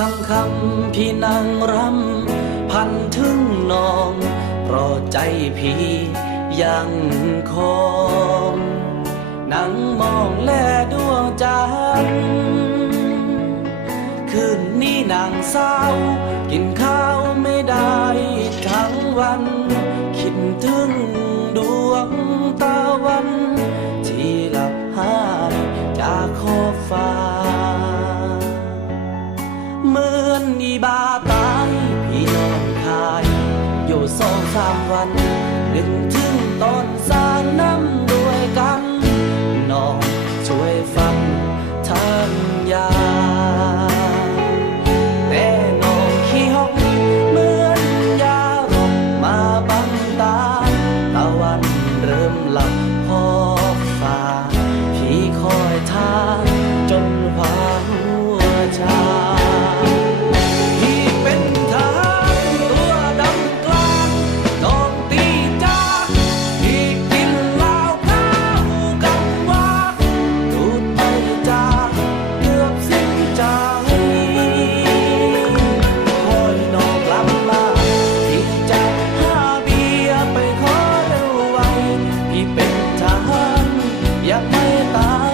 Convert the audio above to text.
คำคำพี่นางรำพันถึงน้องเพราะใจพี่ยังคงนั่งมองแลดวงจันทร์คืนนี้นางเศร้า กินข้าวไม่ได้ทั้งวัน คิดถึงดวงตะวัน ที่หลับหายจากขอบฟ้า นอีบาตายพี่นอนคาย อยู่สองสามวันนึกถึงตอนสร้างน้ำ goodbye.